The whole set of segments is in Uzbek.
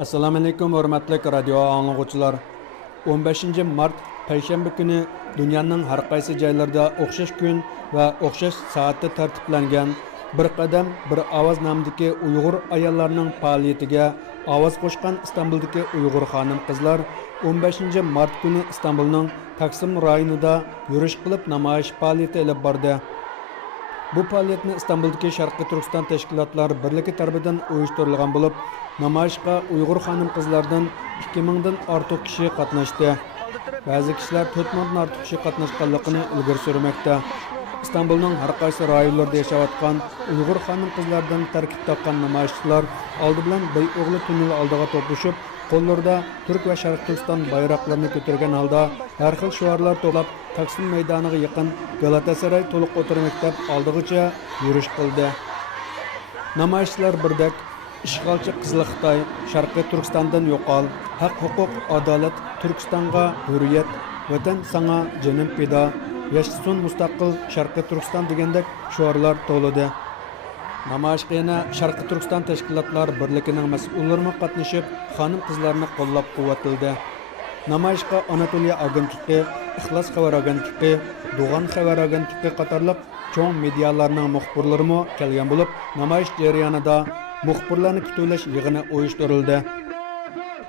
Assalomu alaykum hurmatli radio anglag'uvchilar. 15 mart payshanba kuni dunyoning har qaysi joylarida o'xshash kun va o'xshash soatda tartiblangan bir qadam bir ovoz nomidagi Uyg'ur ayollarining faoliyatiga ovoz qo'shgan Istanbuldagi Uyg'ur xonim-qizlar 15 mart kuni Istanbulning Taksim rayonida yurish qilib namoyish faoliyati olib bordi. Bu faoliyatni Istanbuldagi Sharqiy Turkiston tashkilotlar birligi tomonidan uyushtirilgan bo'lib, namoyishga Uyg'ur xonim-qizlardan 2000 dan ortiq kishi qatnashdi. Ba'zi kishilar 4000 dan ortiq kishi qatnashganligini ilgari surmoqda. Istanbulning har qaysi rayonlarida yashayotgan Uyg'ur xonim-qizlardan tarkib topgan namoyishchilar oldi bilan Beyo'g'li tunneli oldiga to'plashib, qo'llarida Turk va Sharq Turkiston bayroqlarini ko'targan holda har xil shiorlar to'plab Taksim maydoniga yaqin Galatasaray to'liq o'tir maktab oldigacha yurish qildi. Namoyishchilar birdak ishg'olchi Qizil Xitoy, Sharqiy Turkistondan yo'qol, haq, huquq, adolat, Turkistonga hurriyat, vatan sanga jinim fido, yashasin mustaqil Sharqiy Turkiston degandek shiorlar to'ladi. Namoyishga yana Sharqiy Turkiston tashkilotlar birligining mas'ullari qatnashib, xonim-qizlarni qo'llab-quvvatladi. Namoyishga Anatoliya agentligi, Ixlos xabar agentligi, Dug'an xabar agentligi qatorliq cho'ng medialarning muxbirlari kelgan bo'lib, namoyish jarayonida muxbirlarni kutuvlash yig'ini uyushtirildi.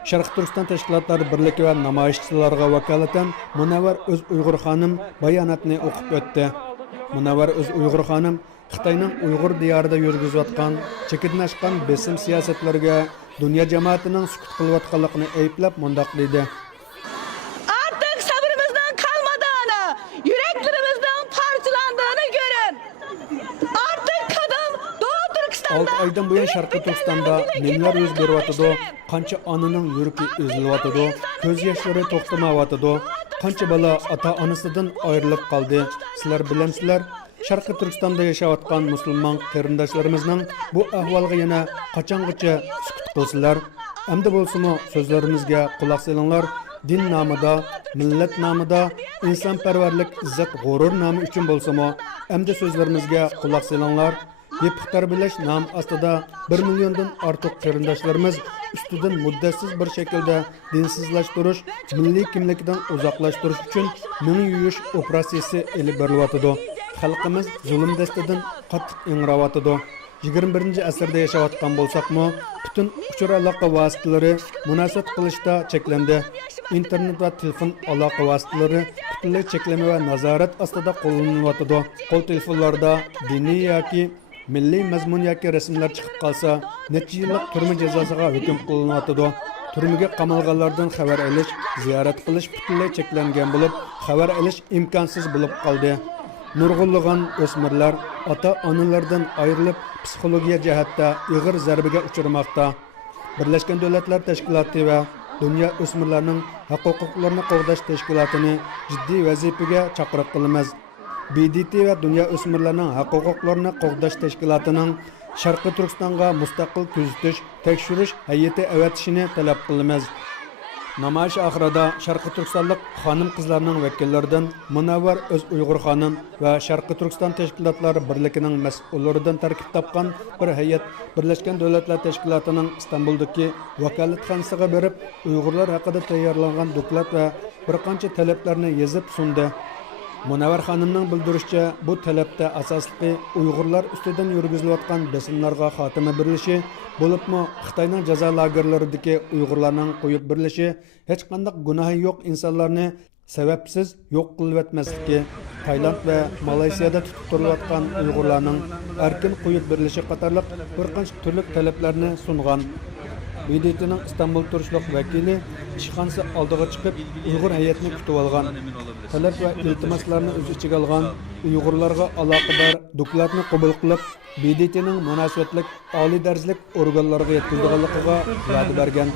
Sharq Turkiston tashkilotlari birligi va namoyishchilarga vakolatan Munavvar o'z Uyg'ur xonim bayonotni o'qib o'tdi. Munavvar o'z Uyg'ur xonim Xitoyning Uyg'ur diyorida yurgizayotgan chekidnashgan besim siyosatlariga dunyo jamoatining sukut qilayotganligini ayblab mundoq dedi. Artık sabrımızdan kalmadığını, yüreklerimizden parçalandığını görün. Artık kadın Doğu Türkistan'da 6 aydan buyon Sharqiy Turkistonda nelar yuz beryapti? Qancha onaning yuragi ezilyapti? Ko'z yoshlari to'xtamayapti? Qancha bola ota-onasidan ayrilib qoldi? Sizlar bilamsizlar? Sharqiy Turkistonda yashayotgan musulmon qarindoshlarimizning bu ahvolga yana qachongacha sukut qilsinlar? Endi bo'lsa-mu so'zlarimizga quloq solinglar. Din nomida, millat nomida, insonparvarlik, izzat, g'urur nomi uchun bo'lsa-mu, endi so'zlarimizga quloq solinglar. Yepiq tarbiyalash nom ostida 1 milliondan ortiq qarindoshlarimiz ustidan muddatsiz bir shaklda dinsizlashtirish, milliy kimlikdan uzoqlashtirish uchun ming yuyish operatsiyasi olib borilyapti. Xalqimiz zulm dastidan qattiq ingrayapti. 21-asrda yashayotgan bo'lsak-mu, butun uchur aloqa vositalari munosabat qilishda cheklandi. Internet va telefon aloqa vositalari butunlay cheklama va nazorat ostida qo'llanyapti. Qo'l telefonlarda diniy yoki milliy mazmun yoki rasmlar chiqib qolsa, necha yillik turma jazosiga hukm qilinadi. Turmaga qamalganlardan xabar olish, ziyorat qilish butunlay cheklangan bo'lib, xabar olish imkonsiz bo'lib qoldi. Nurg'unlagan o'smirlar ota-onalardan ayrilib, psixologiya jihatda og'ir zarbaga uchramoqda. Birlashgan Davlatlar Tashkiloti va Dunyo o'smirlarning huquqlarini qo'g'dash tashkilotini jiddiy vazifaga chaqiriq qilamiz. BDT va Dunyo o'smirlarning huquqlarini qo'g'dash tashkilotining Sharqiy Turkistonga mustaqil kuzatish, tekshirish hay'ati avatishini talab qilamiz. Namoyish oxirida Sharqiy Turkistonlik xonim-qizlarning vakillaridan Munavvar o'z Uyg'ur xonim va Sharqiy Turkiston tashkilotlari birligining mas'ullaridan tarkib topgan bir hay'at Birlashgan Davlatlar Tashkilotining Istanbuldagi vakolatxonasiga berib, Uyg'urlar haqida tayyorlangan doklad va bir qancha talablarni yozib sundi. Munavvar xonimning bildirishicha, bu talabda asosligi Uyg'urlar ustidan yurgizilayotgan besimlarga xotima berilishi, bo'libmi Xitoyning jazo lagerlaridagi Uyg'urlarning qo'yib berilishi, hech qanday gunohi yo'q insonlarni sababsiz yo'q qilib o'tmasligi, Tailand va Malayziyada tutib turilayotgan Uyg'urlarning erkin qo'yib berilishi qatorliq bir qancha turli talablarni sungan. BDTning Istanbul turishliq vakili ishxonasi oldiga chiqib, Uyg'ur hay'atini kutib olgan. Talab va iltimoslarni o'z ichiga olgan Uyg'urlarga aloqador dokladni qabul qilib, BDTning munosabatlik oliy darajalik organlariga yetkazilganligiga va'da bergan.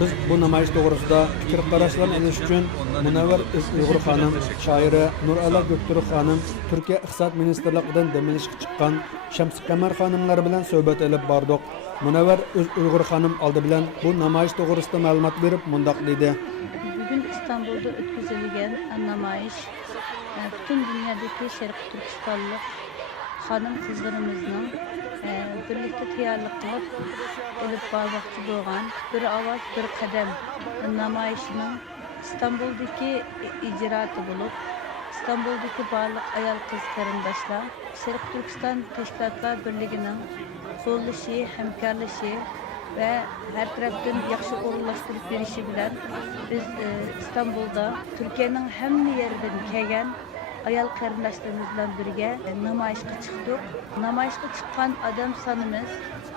Biz bu namoyish to'g'risida fikr qarashlarni olish uchun Munavvar o'z Uyg'ur xonim, shoira Nurala Göktürk xonim, Turkiya iqtisod ministrligidan demilishga chiqqan Shamsi Qamar xonimlar bilan suhbat olib bordik. Munavvar o'z Uyg'ur xonim oldi bilan bu namoyish to'g'risida ma'lumot berib, mundoq dedi. Bugün İstanbul'da ötküzülgen namoyish Bütün dünyadaki Şərq Türkistanlıq xanım qızlarımızın birlikte tayyorlik qilib olib bormoqchi bo'lgan bir ovoz bir qadam namoyishining İstanbul'daki icraatı bo'lib, İstanbul'daki barliq ayol qiz qarindoshlar Şərq Türkistan Təşkilatlar Birliği'nin qo'llashi, hamkorlashi ve her taraftan yaxshi o'rinlashtirib berishi bilan biz İstanbul'da Türkiye'nin hamma yeridan kelgan ayol qarindoshlarimiz bilan birga namoyishga chiqdik. Namoyishga chiqqan odam sonimiz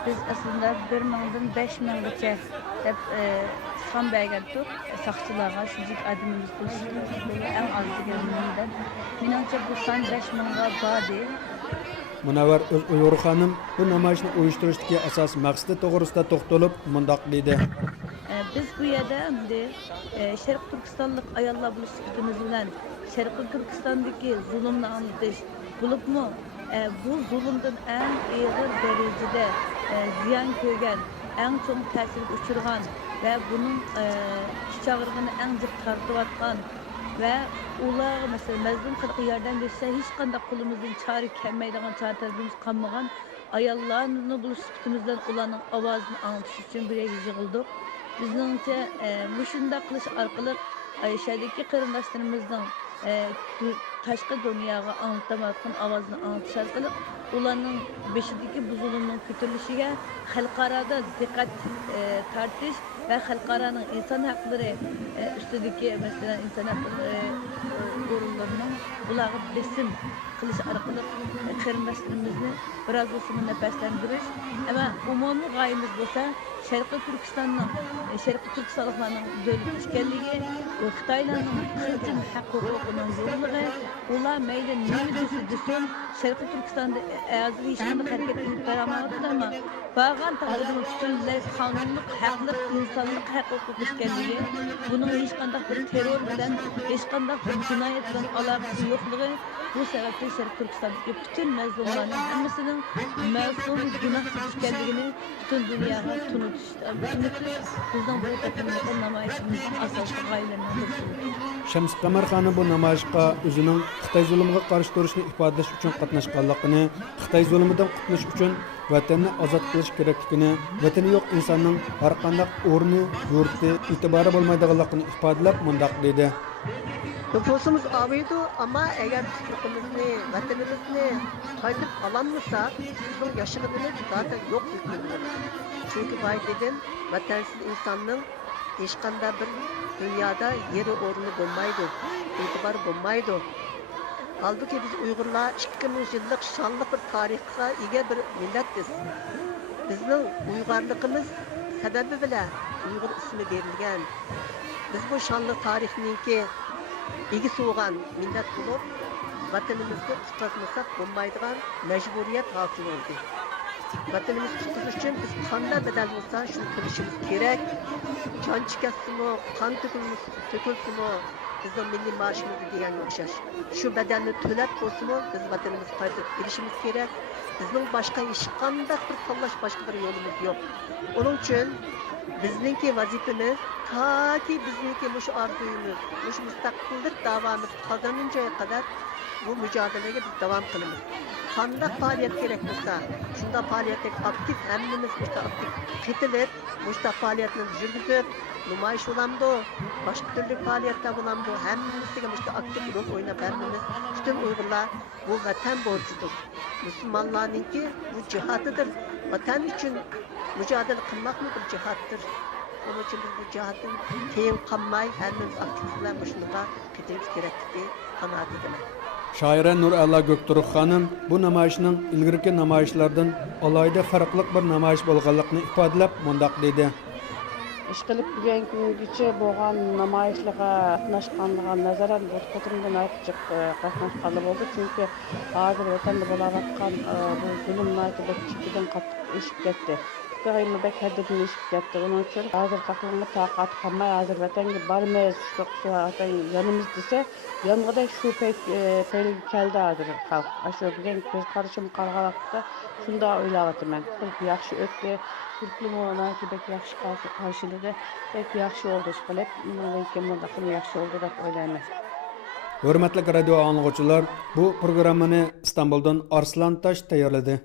biz aslında 1000dan 5000gacha deb son bergandik. Saqchilarga shunchalik odamimiz bo'lishdi. Eng oz deganimdan menimcha bu son 5000ga bordi. Munavvar Uyg'ur xonim bu namoyishni uyushtirishdagi asosiy maqsadi to'g'risida to'xtalib mundoq dedi. Biz bu yerda Şərq Türkistanlıq ayollar buluş sütümüz bilan Şərq Türkistandagi zulmni anlatish bo'libmi, bu zulmdan eng og'ir darajada ziyon ko'rgan, eng cho'ng ta'sirga uchirgan va buning chog'irg'ini eng jiq tortayotgan ve ular mesela mazlum xalqqa yordam bersa hech qanday qo'limizdan chora kelmaydigan, chora tadbirimiz qolmagan ayollarni bulush sütümüzden ularning ovozini anglatish uchun bir yerga yig'ildik. Bizningcha shunday qilish orqali Ayşadagi qarindoshlarimizning tashqi dunyoga anglatamayotgan ovozini anglatish orqali ularning beshidagi bu zulmning ko'tarilishiga xalqaro diqqat tortish ve xalqaroning inson haqlari ustidagi masalan inson haqlari o'rinlarining ularga besim qilish orqali qarindoshlarimizni biroz bo'lsin nafaslantirish, ama umumiy g'oyamiz bo'lsa Şərqi Türkistanның, Şərqi Türkistanlıqlarının dövlət işgənliyi, Xitaylarının qılcım haqq huququnun zorluğu, ular meyli nemi desin, Şərqi Türkistanda azı hiç qanday hərəkət edib beramayaptır, ama bağan taqdirdə bütünlüy qanunluq, haqlıq, insanlıq haqq huquq işgənliyi, bunun hiç qanday bir terror bilan, hiç qanday bir cinayət bilan əlaqəsi yoxluğu, bu səbəbdə Şərqi Türkistandakı bütün məzlumların hamısının məsum, günahsız işgənliyini bütün dünyaya tunutuşdu. Bizden bu takımda namayişimizin asaslı gayelerinden birisi. Şams Qamar xanım bu namoyishga o'zining Xitoy zulmiga qarshi turishni ifodalash uchun qatnashganligini, Xitoy zulmidan qutulish uchun vatanni ozod qilish kerakligini, vatani yo'q insonning har qanday o'rni, yurti, e'tibori bo'lmaydiganligini ifodalab mundoq dedi. Nüfusumuz avıydı ama eğer Türk'ümüzü, vatanımızı kaydıp alanmasa bizim yaşamımız zaten yok hükmünde. Çünkü bay dedim, vatansiz insanın eşkanda bir dünyada yeri orunu bulmaydı, itibarı bulmaydı. Halbuki biz Uygurlar 2000 yıllık şanlı bir tarihte ege bir milletiz. Bizim Uygarlığımız sebebi bile Uygur ismi verilgen. Biz bu şanlı tarihinki İgi soğuğan millet bulup, vatanımızda tutmasaq bulmaydıgan mecburiyet hasıl oldu. Vatanımızı tutuş için biz kanda bedel olsa şunu kılışımız gerek. Can çıkarsın o, kan tökülsün o, bizim milli maaşımızı diyen yokşaş. Şu bedelini tölep olsun o, biz vatanımızı kaydıp girişimiz gerek. Bizim başka iş kandak bir sallaş başka bir yolumuz yok. Onun için bizninki vazifemiz ta ki bizninki muş arzuyumuz, muş müstakillik davamız kazanıncaya kadar bu mücadeleye biz devam kılımız. Kandak faaliyet gerek olsa, şunda faaliyetlik aktif hemmimiz işte aktif ketilip, muşta faaliyetini yürütüp, numayiş olamdı, başka türlü faaliyette olamdı, hemmimizde muşta aktif rol oynayıp hemmimiz, bütün Uygurlar bu vatan borcudur. Müslümanlarınki bu cihatıdır. Vatan için mücadele kılmak mı bir cihattır? Onun için biz bu cihatın keyin kalmayı hemmimiz aktifler başında ketilip gerektiği kanaat edelim. Şaira Nuralla Gökturuq xanım bu namoyishning ilgirki namoyishlardan alayda farqli bir namoyish bo'lganligini ifodalab mundoq dedi. İşqilib bugun kungacha bo'lgan namoyishlarga qatnashganligiga nazaran bu qo'timdan ortiq qatnashganlar bo'ldi. Chunki hozir vatanda bo'layotgan bu zulmlarga chekkidan qattiq eshib ketdi. Xitoyni bek haddidan eshib ketdi. Onun uchun hozir qaqilni taqat qilmay hozir vatanga bormaymiz, shu vatan yanimiz desa, yong'ida shu paytga keldi hozir xalq. Shu bugun ko'z qarashim qarag'anlikda shunda o'ylayapman. Yaxshi o'tdi. Türk'lüğü ona ki pek yaxşı karşıladı, pek yaxşı oldu işgalep, lekin bunda yaxşı oldu da öyleyemez. Hurmatli radio anglag'uvchilar, bu programmani Istanbuldan Arslan Tash tayyorladi.